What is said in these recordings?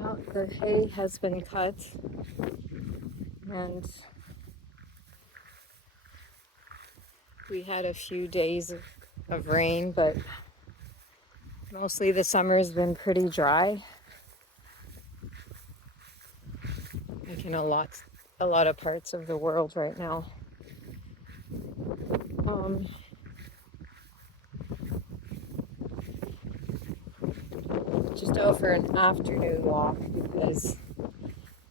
Well, the hay has been cut, and we had a few days of rain, but mostly the summer has been pretty dry. Like in a lot of parts of the world right now. Just out for an afternoon walk because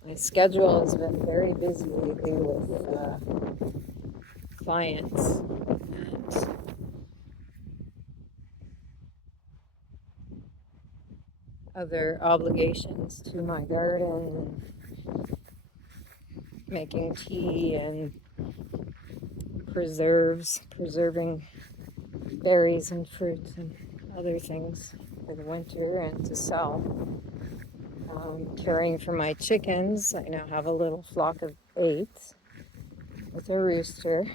my schedule has been very busy lately with clients and other obligations to my garden, and making tea and preserving berries and fruits and other things for the winter and to sell. Caring for my chickens. I now have a little flock of 8 with a rooster.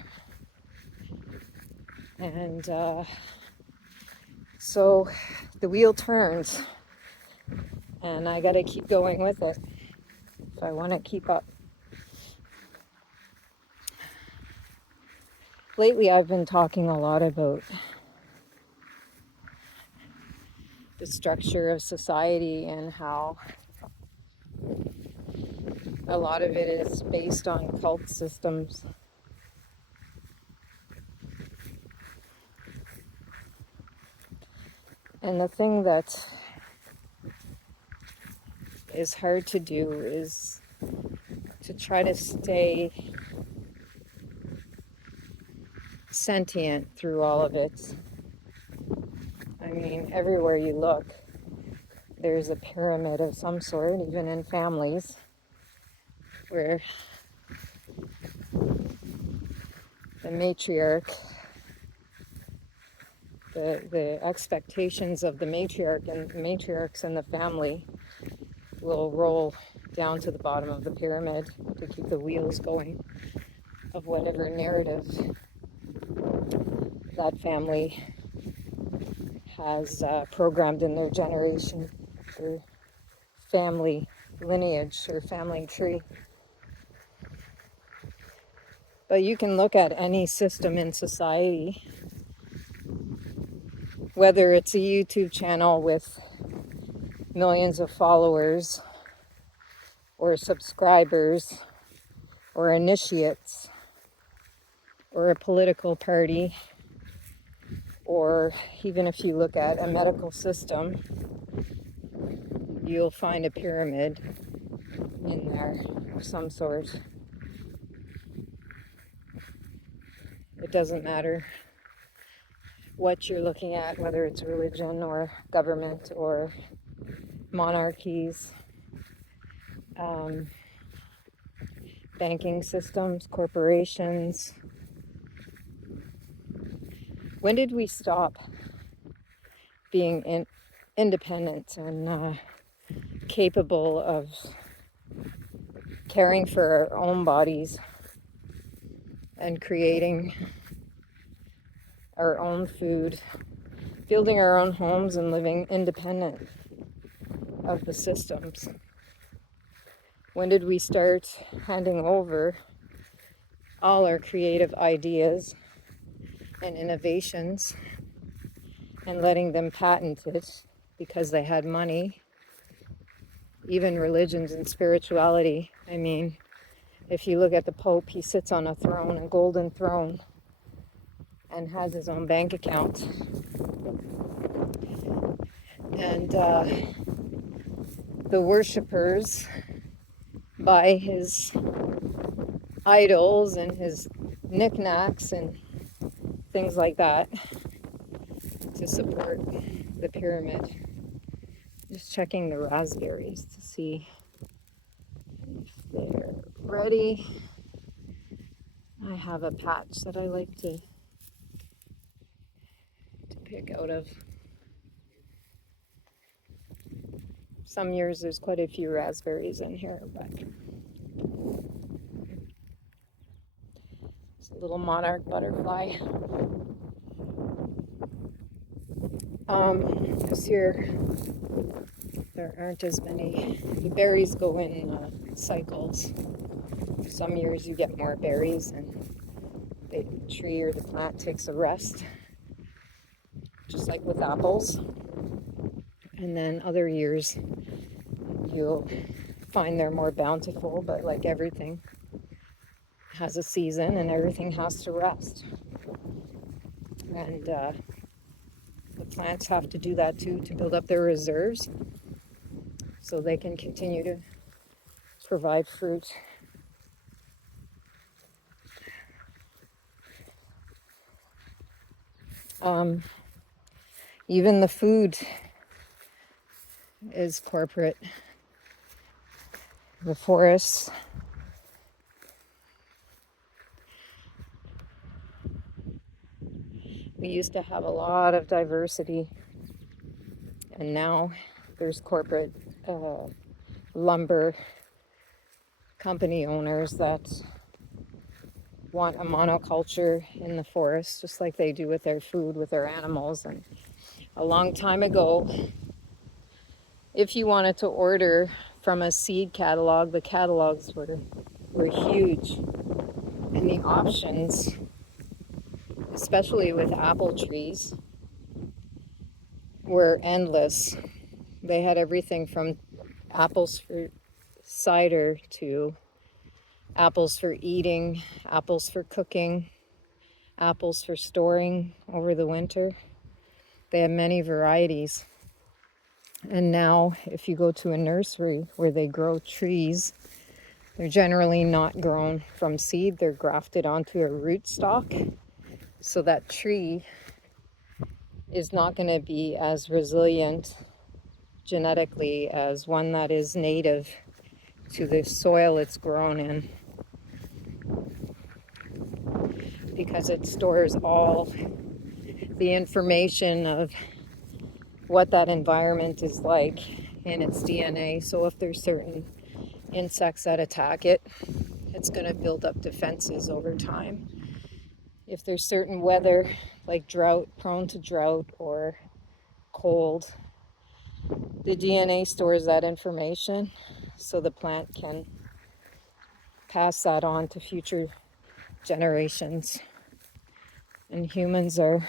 And so the wheel turns, and I gotta keep going with it if I want to keep up. Lately, I've been talking a lot about the structure of society and how a lot of it is based on cult systems. And the thing that is hard to do is to try to stay sentient through all of it. I mean, everywhere you look, there's a pyramid of some sort, even in families, where the matriarch, the expectations of the matriarch and matriarchs in the family will roll down to the bottom of the pyramid to keep the wheels going of whatever narrative that family has programmed in their generation or family lineage or family tree. But you can look at any system in society, whether it's a YouTube channel with millions of followers or subscribers or initiates or a political party, or even if you look at a medical system, you'll find a pyramid in there of some sort. It doesn't matter what you're looking at, whether it's religion or government or monarchies, banking systems, corporations. When did we stop being independent and capable of caring for our own bodies and creating our own food, building our own homes and living independent of the systems? When did we start handing over all our creative ideas and innovations and letting them patent it because they had money? Even religions and spirituality. I mean, if you look at the Pope, he sits on a throne, a golden throne, and has his own bank account. And the worshippers buy his idols and his knickknacks and things like that to support the pyramid. Just checking the raspberries to see if they're ready. I have a patch that I like to pick out of. Some years there's quite a few raspberries in here, but it's a little monarch butterfly. This year there aren't as many. The berries go in cycles. Some years you get more berries and the tree or the plant takes a rest, just like with apples. And then other years you'll find they're more bountiful, but like everything has a season and everything has to rest. And the plants have to do that too, to build up their reserves so they can continue to provide fruit. Even the food is corporate. The forests, we used to have a lot of diversity, and now there's corporate lumber company owners that want a monoculture in the forest, just like they do with their food, with their animals. And a long time ago, if you wanted to order from a seed catalog, the catalogs were huge, and the options, especially with apple trees, were endless. They had everything from apples for cider to apples for eating, apples for cooking, apples for storing over the winter. They have many varieties. And now if you go to a nursery where they grow trees, they're generally not grown from seed. They're grafted onto a rootstock. So that tree is not going to be as resilient genetically as one that is native to the soil it's grown in, because it stores all the information of what that environment is like in its DNA. So if there's certain insects that attack it, it's going to build up defenses over time. If there's certain weather, like drought, prone to drought or cold, the DNA stores that information so the plant can pass that on to future generations. And humans are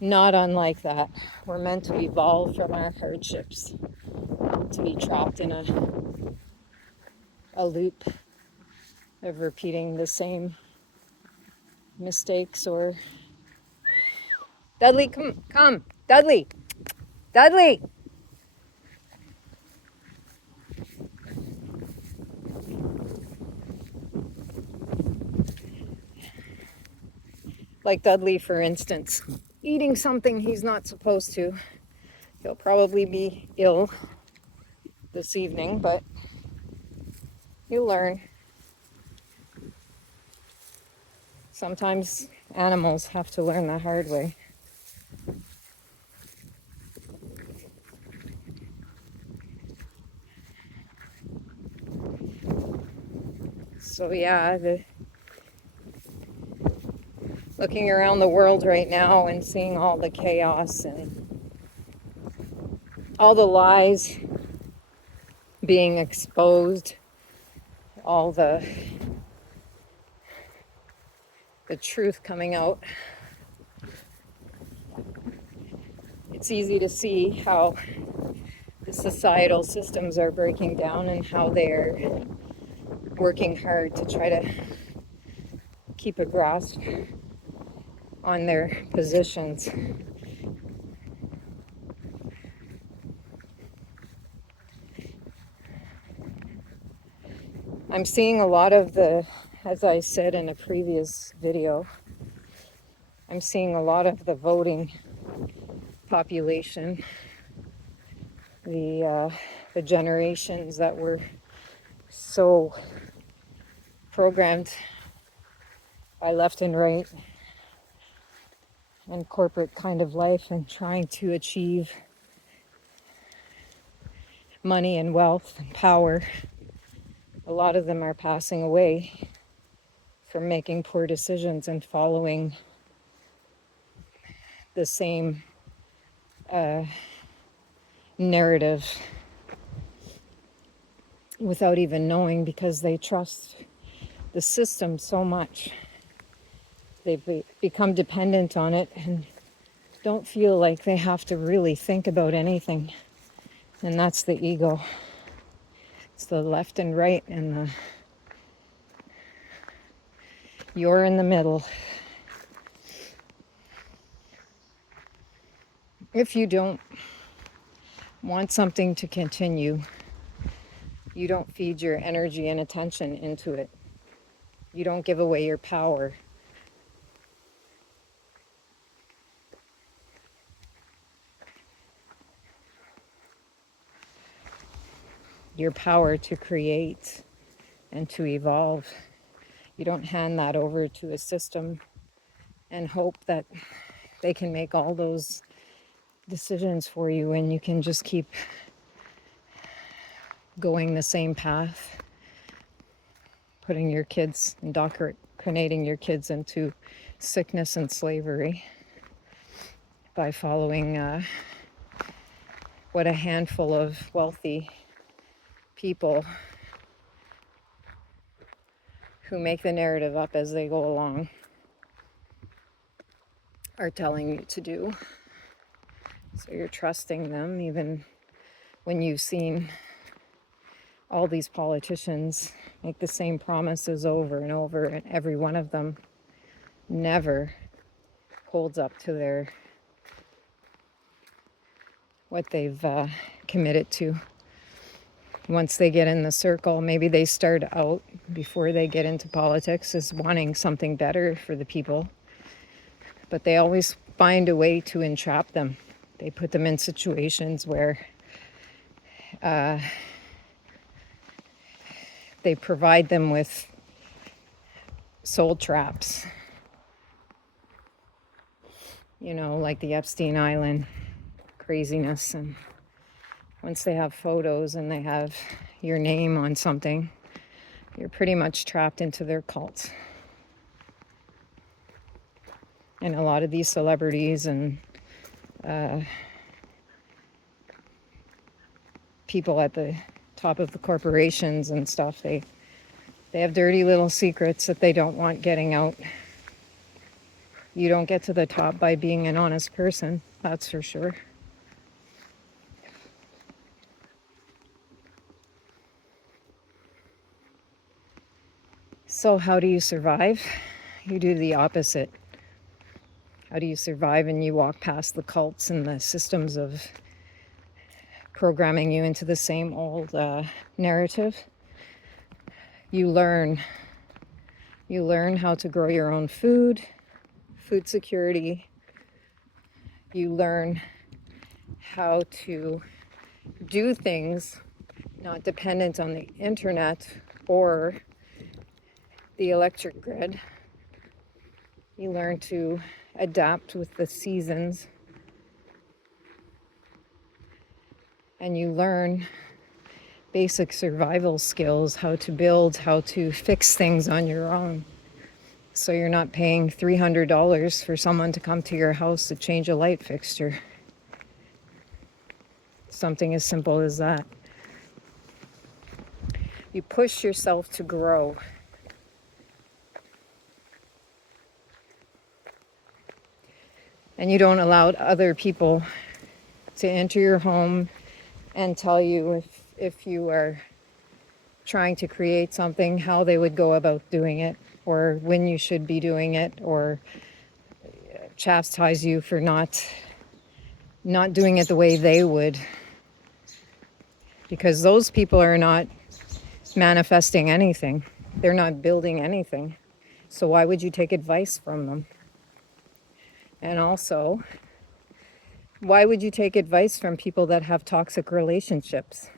not unlike that. We're meant to evolve from our hardships, to be trapped in a loop of repeating the same mistakes. Or Dudley, come, Dudley, like Dudley, for instance, eating something he's not supposed to. He'll probably be ill this evening, but he'll learn. Sometimes animals have to learn the hard way. So yeah, looking around the world right now and seeing all the chaos and all the lies being exposed, all the truth coming out, it's easy to see how the societal systems are breaking down and how they're working hard to try to keep a grasp on their positions. I'm seeing a lot of as I said in a previous video, I'm seeing a lot of the voting population, the generations that were so programmed by left and right and corporate kind of life and trying to achieve money and wealth and power. A lot of them are passing away from making poor decisions and following the same narrative without even knowing, because they trust the system so much. They've become dependent on it and don't feel like they have to really think about anything. And that's the ego. It's the left and right, and the you're in the middle. If you don't want something to continue, you don't feed your energy and attention into it. You don't give away your power. Your power to create and to evolve. You don't hand that over to a system and hope that they can make all those decisions for you, and you can just keep going the same path, putting your kids, indoctrinating your kids into sickness and slavery by following what a handful of wealthy people who make the narrative up as they go along are telling you to do. So you're trusting them even when you've seen all these politicians make the same promises over and over, and every one of them never holds up to their what they've committed to. Once they get in the circle, maybe they start out before they get into politics as wanting something better for the people, but they always find a way to entrap them. They put them in situations where they provide them with soul traps, you know, like the Epstein Island craziness. And once they have photos and they have your name on something, you're pretty much trapped into their cult. And a lot of these celebrities and people at the top of the corporations and stuff, they have dirty little secrets that they don't want getting out. You don't get to the top by being an honest person, that's for sure. So how do you survive? You do the opposite. How do you survive? And you walk past the cults and the systems of programming you into the same old narrative. You learn how to grow your own food security. You learn how to do things not dependent on the internet or the electric grid. You learn to adapt with the seasons. And you learn basic survival skills, how to build, how to fix things on your own. So you're not paying $300 for someone to come to your house to change a light fixture. Something as simple as that. You push yourself to grow. And you don't allow other people to enter your home and tell you if you are trying to create something, how they would go about doing it, or when you should be doing it, or chastise you for not doing it the way they would. Because those people are not manifesting anything. They're not building anything. So why would you take advice from them? And also, why would you take advice from people that have toxic relationships?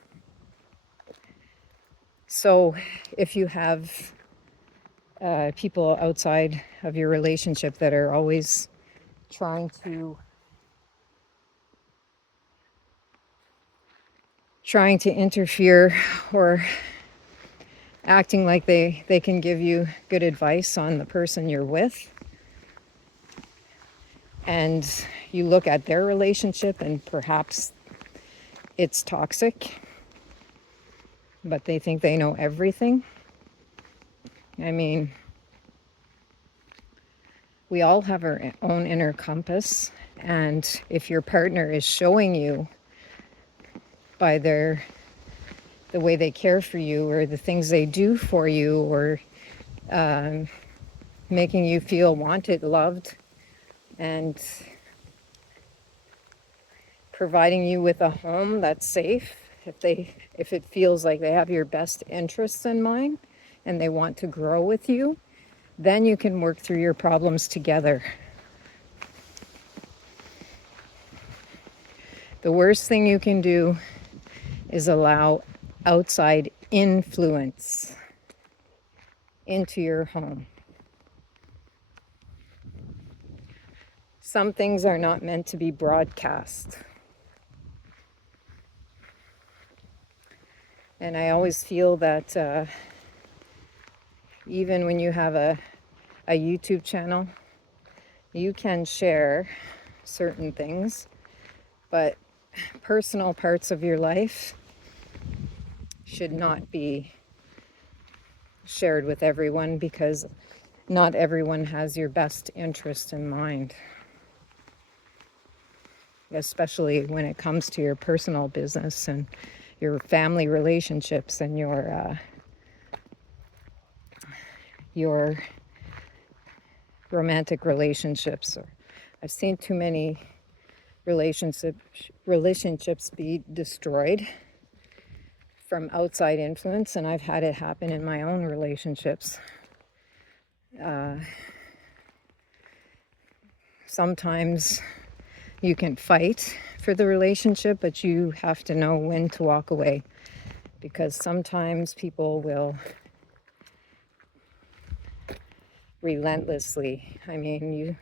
So if you have people outside of your relationship that are always trying to interfere or acting like they can give you good advice on the person you're with. And you look at their relationship and perhaps it's toxic, but they think they know everything. I mean, we all have our own inner compass, and if your partner is showing you by the way they care for you or the things they do for you, or making you feel wanted, loved, and providing you with a home that's safe, if it feels like they have your best interests in mind and they want to grow with you, then you can work through your problems together. The worst thing you can do is allow outside influence into your home. Some things are not meant to be broadcast. And I always feel that even when you have a YouTube channel, you can share certain things, but personal parts of your life should not be shared with everyone, because not everyone has your best interest in mind, especially when it comes to your personal business and your family relationships and your romantic relationships. I've seen too many relationships be destroyed from outside influence, and I've had it happen in my own relationships. Sometimes you can fight for the relationship, but you have to know when to walk away, because sometimes people will relentlessly, I mean,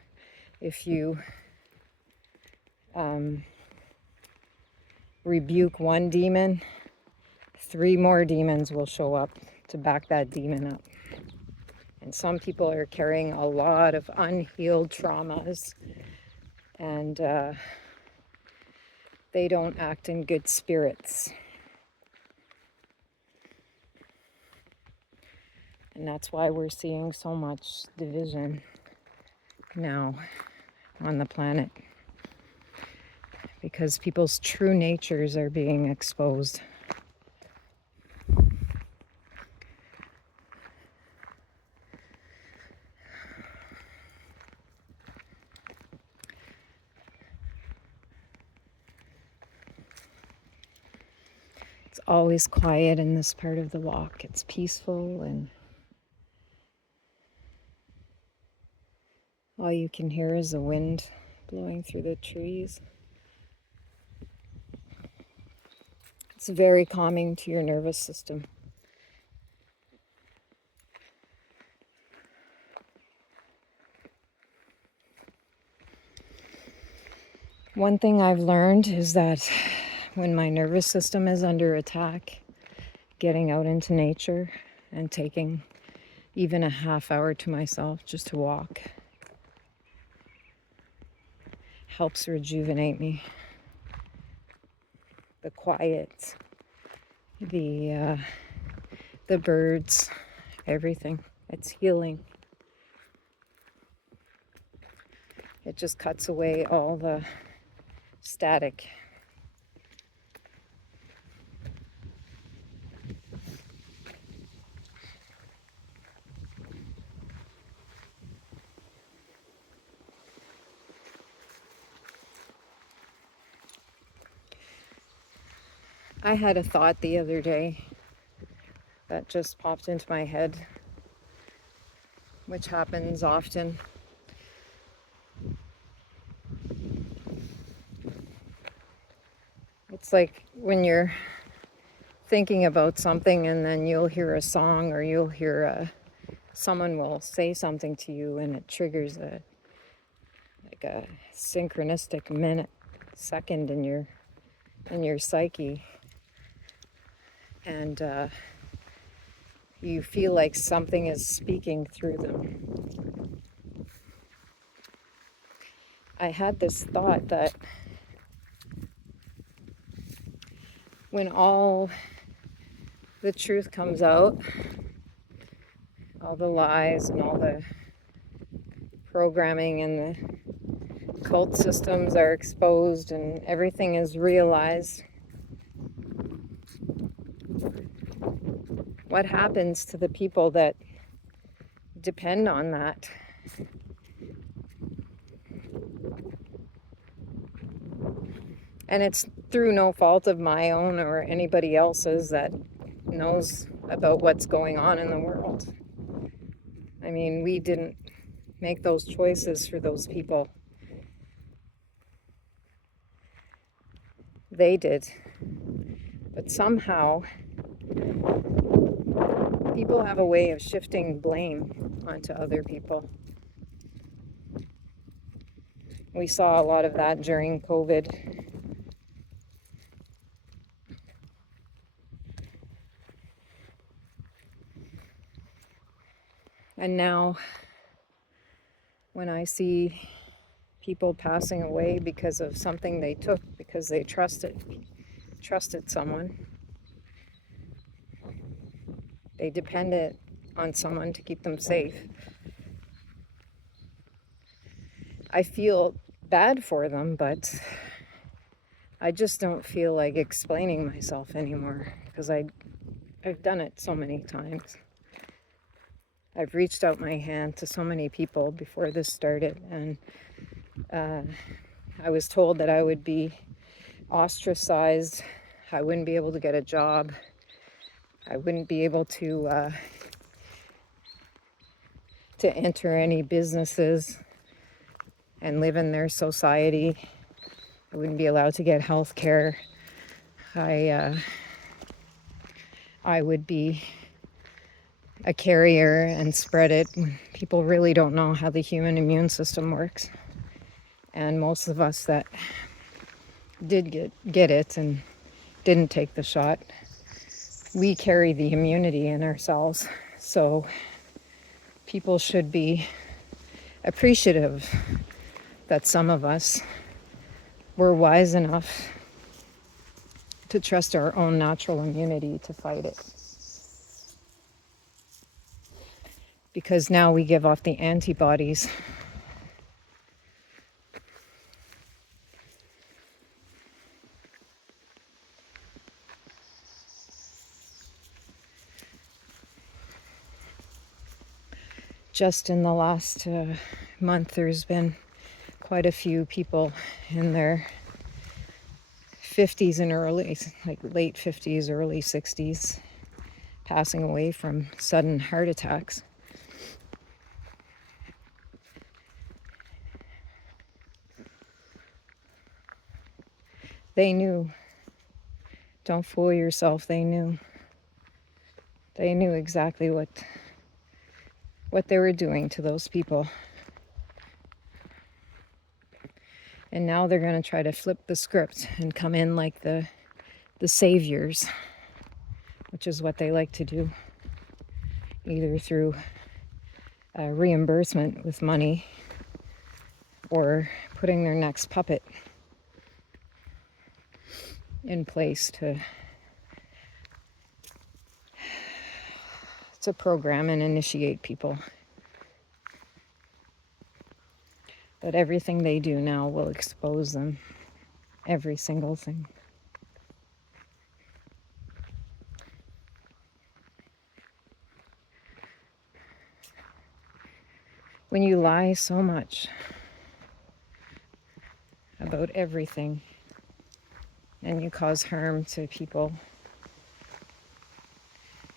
if you rebuke one demon, 3 more demons will show up to back that demon up. And some people are carrying a lot of unhealed traumas, and they don't act in good spirits. And that's why we're seeing so much division now on the planet, because people's true natures are being exposed. It's always quiet in this part of the walk. It's peaceful, and all you can hear is the wind blowing through the trees. It's very calming to your nervous system. One thing I've learned is that when my nervous system is under attack, getting out into nature and taking even a half hour to myself just to walk helps rejuvenate me. The quiet, the birds, everything. It's healing. It just cuts away all the static. I had a thought the other day that just popped into my head, which happens often. It's like when you're thinking about something and then you'll hear a song or you'll hear someone will say something to you and it triggers a synchronistic second in your psyche, and you feel like something is speaking through them. I had this thought that when all the truth comes out, all the lies and all the programming and the cult systems are exposed and everything is realized, what happens to the people that depend on that? And it's through no fault of my own or anybody else's that knows about what's going on in the world. I mean, we didn't make those choices for those people. They did. But somehow, people have a way of shifting blame onto other people. We saw a lot of that during COVID. And now, when I see people passing away because of something they took, because they trusted someone, they depended on someone to keep them safe, I feel bad for them, but I just don't feel like explaining myself anymore, because I've done it so many times. I've reached out my hand to so many people before this started, and I was told that I would be ostracized, I wouldn't be able to get a job, I wouldn't be able to enter any businesses and live in their society. I wouldn't be allowed to get health care. I would be a carrier and spread it. People really don't know how the human immune system works. And most of us that did get it and didn't take the shot, we carry the immunity in ourselves. So people should be appreciative that some of us were wise enough to trust our own natural immunity to fight it. Because now we give off the antibodies. Just in the last month, there's been quite a few people in their 50s and late 50s, early 60s, passing away from sudden heart attacks. They knew. Don't fool yourself, they knew. They knew exactly what they were doing to those people. And now they're going to try to flip the script and come in like the saviors, which is what they like to do, either through reimbursement with money or putting their next puppet in place to program and initiate people. But everything they do now will expose them. Every single thing. When you lie so much about everything and you cause harm to people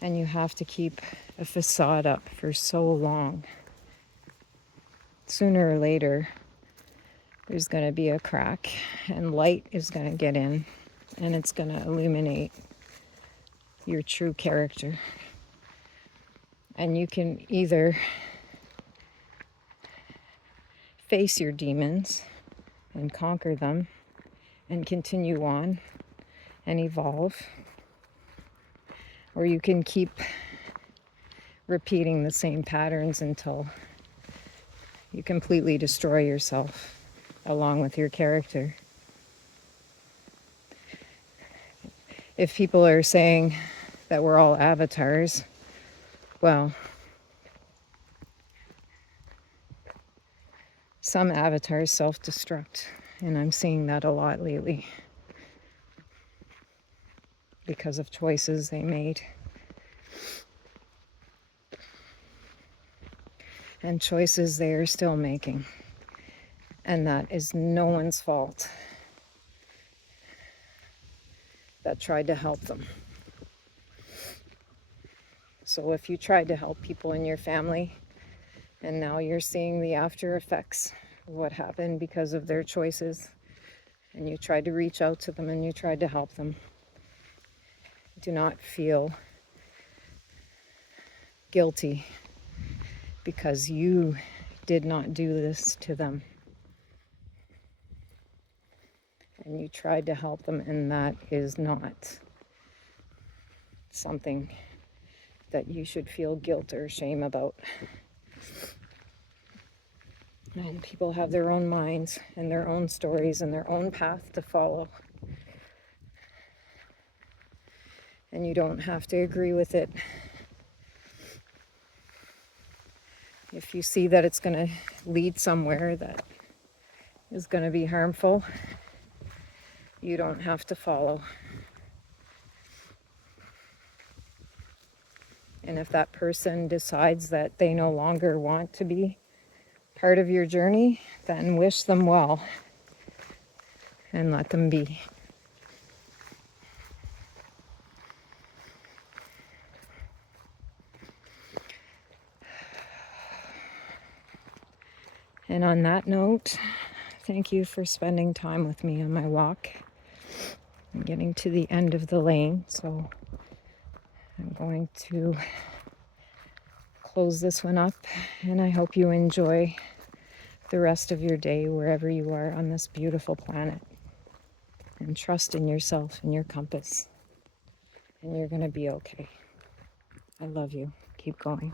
and you have to keep a facade up for so long, sooner or later there's going to be a crack and light is going to get in and it's going to illuminate your true character. And you can either face your demons and conquer them and continue on and evolve, or you can keep repeating the same patterns until you completely destroy yourself along with your character. If people are saying that we're all avatars, well, some avatars self-destruct, and I'm seeing that a lot lately because of choices they made. And choices they are still making. And that is no one's fault that tried to help them. So if you tried to help people in your family, and now you're seeing the after effects of what happened because of their choices, and you tried to reach out to them and you tried to help them, do not feel guilty because you did not do this to them. And you tried to help them, and that is not something that you should feel guilt or shame about. And people have their own minds and their own stories and their own path to follow. And you don't have to agree with it. If you see that it's going to lead somewhere that is going to be harmful, you don't have to follow. And if that person decides that they no longer want to be part of your journey, then wish them well and let them be. And on that note, thank you for spending time with me on my walk. I'm getting to the end of the lane, so I'm going to close this one up, and I hope you enjoy the rest of your day wherever you are on this beautiful planet. And trust in yourself and your compass, and you're going to be okay. I love you. Keep going.